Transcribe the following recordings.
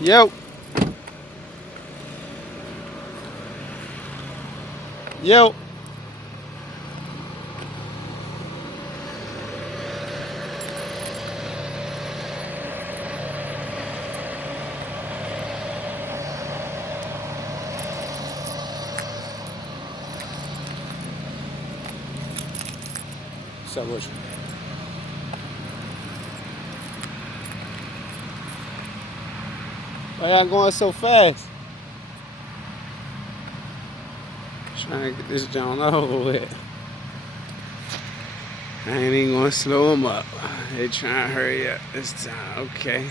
Yo, yo. What's up with you? Why y'all going so fast? Trying to get this joint over with. I ain't even gonna slow them up. They trying to hurry up this time. Okay.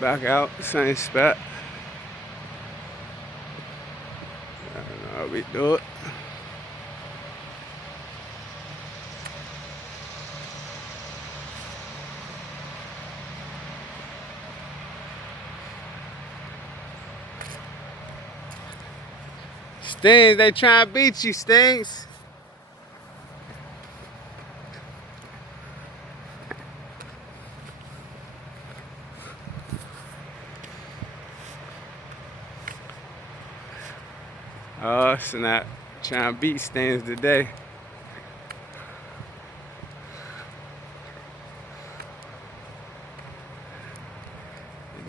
Back out, same spot. I don't know how we do it. Stings, they trying to beat you, Stings. Oh, snap. Trying to beat Stings today.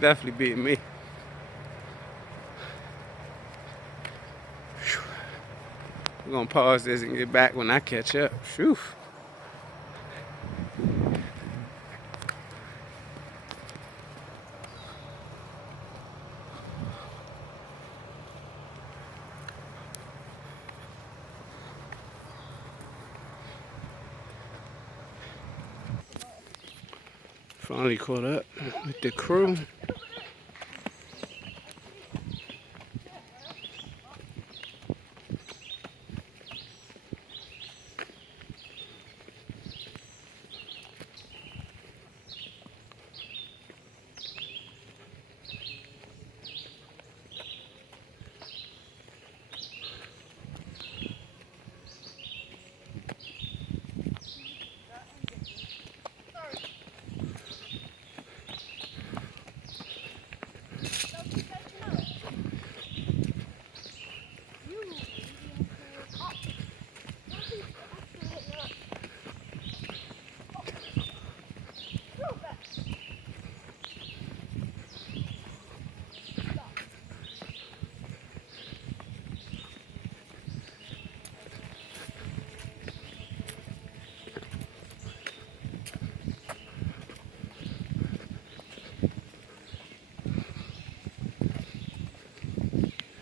Definitely beating me. We're gonna pause this and get back when I catch up. Phew. Finally caught up with the crew.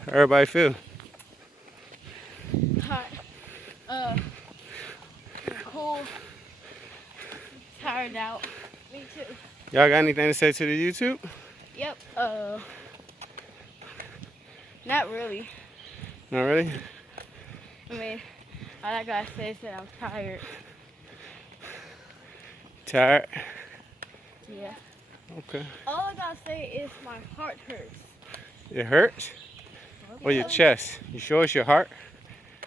How everybody feel? Hot. Cool. Tired out. Me too. Y'all got anything to say to the YouTube? Yep. Not really. Not really? I mean, all I gotta say is that I'm tired. Tired? Yeah. Okay. All I gotta say is my heart hurts. It hurts? Or your chest? You sure it's your heart?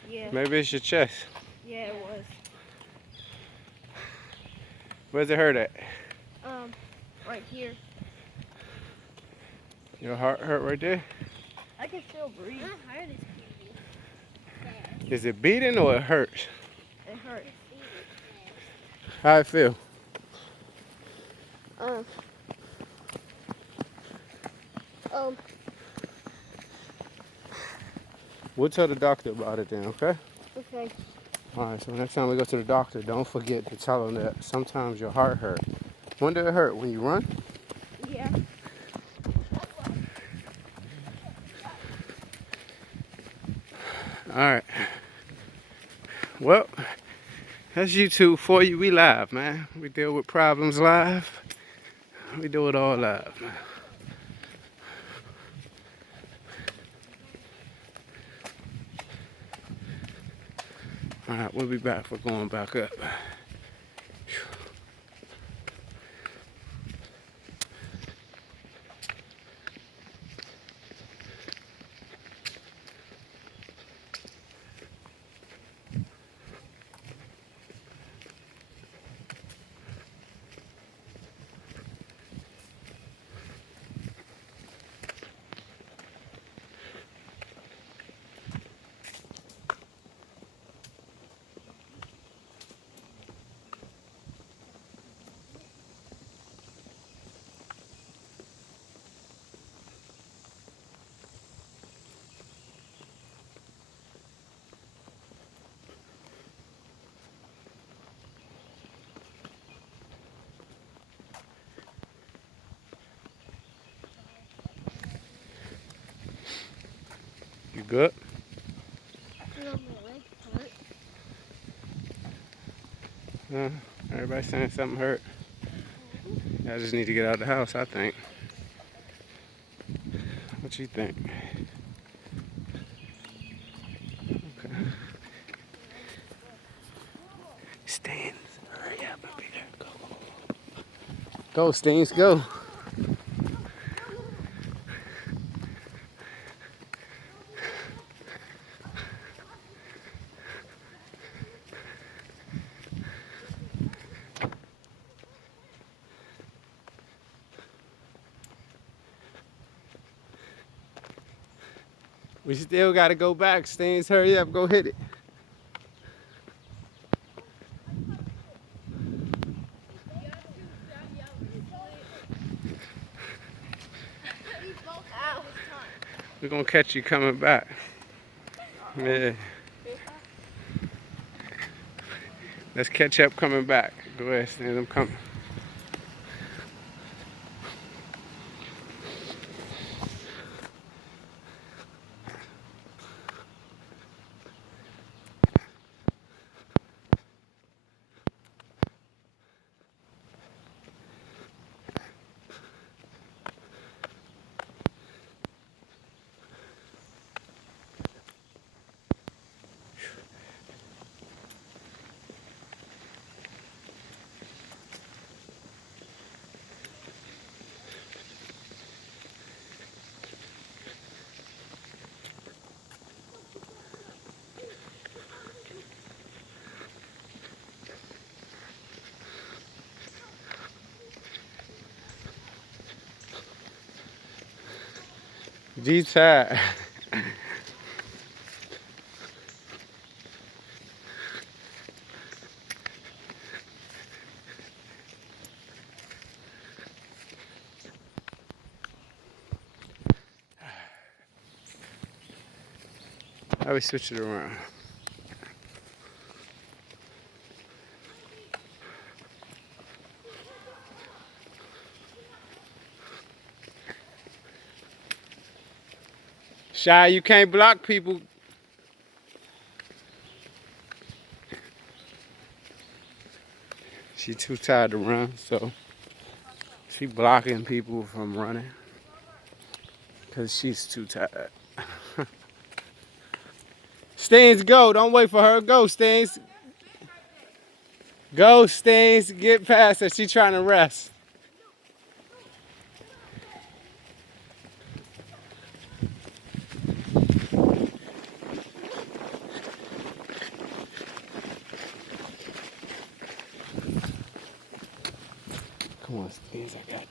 Yeah. Maybe it's your chest. Yeah, it was. Where's it hurt at? Right here. Your heart hurt right there? I can still breathe. My heart is beating. Is it beating or it hurts? It hurts. How it feel? Um. Um. We'll tell the doctor about it then, okay? Okay. Alright, so next time we go to the doctor, don't forget to tell them that sometimes your heart hurts. When did it hurt? When you run? Yeah. Alright. Well, that's YouTube for you. We live, man. We deal with problems live. We do it all live, man. Alright, we'll be back for going back up. You good? You know, my leg hurt. Everybody's saying something hurt. I just need to get out of the house, I think. What you think? Okay. Stains, hurry up and be there. Go. Go, Stains, go. We still gotta go back, Stains. Hurry up, go hit it. We're gonna catch you coming back. Yeah. Let's catch up coming back. Go ahead, Stains, I'm coming. G-Tide. How we switch it around? Shy, you can't block people. She too tired to run, so she blocking people from running because she's too tired. Stains, go. Don't wait for her. Go, Stains. Go, Stains. Get past her. She trying to rest. Come on, Stains. I got you.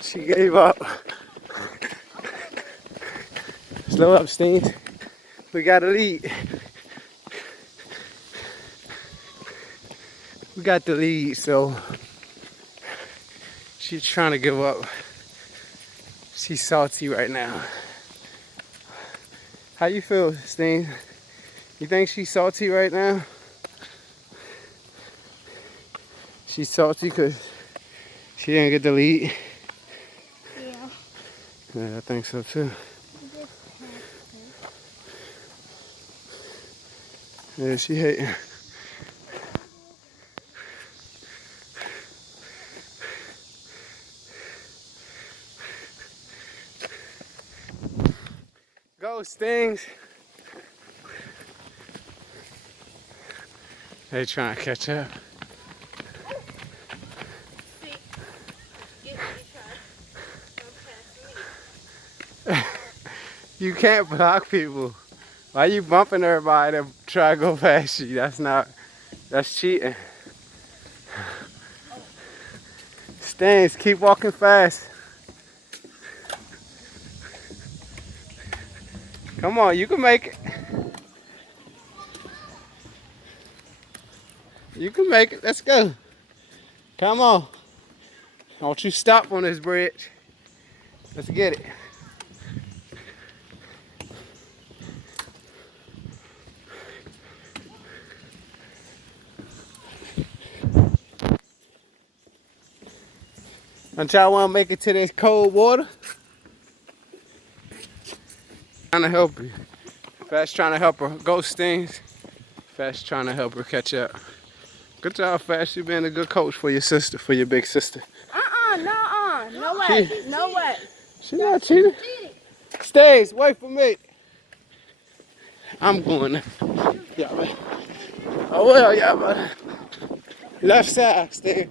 She gave up. Slow up, Stains. We got a lead. We got the lead, so she's trying to give up. She's salty right now. How you feel, Stains? You think she's salty right now? She's salty because she didn't get the lead. Yeah. Yeah, I think so too. Yeah, she hating. Go, Stings. They trying to catch up. You can't block people. Why you bumping everybody to try to go past you? That's cheating. Stains, keep walking fast. Come on, you can make it. You can make it. Let's go. Come on. Don't you stop on this bridge. Let's get it. Don't y'all want to make it to this cold water? Trying to help you. Fast trying to help her go stings. Fast trying to help her catch up. Good job, Fast. You being a good coach for your sister, for your big sister. No way. No way. She not cheating. Stays, wait for me. I'm going there. Yeah, man. Oh, well, yeah, man. Left side, stay.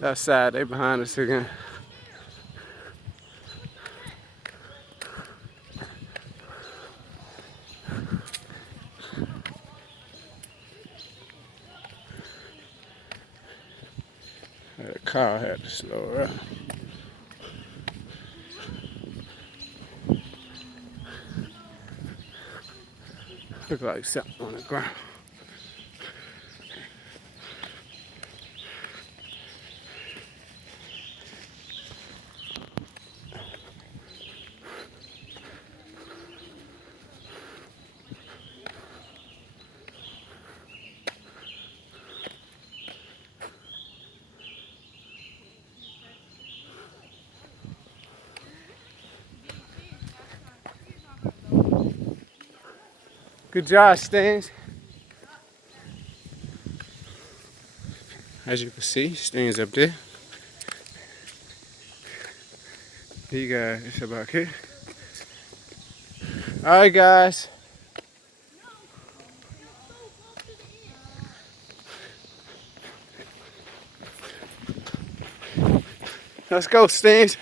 Left side, they behind us again. The car had to slow her up. Look like something on the ground. Good job, Stings. As you can see, Stings up there. You guys, it's about here. All right, guys. Let's go, Stings.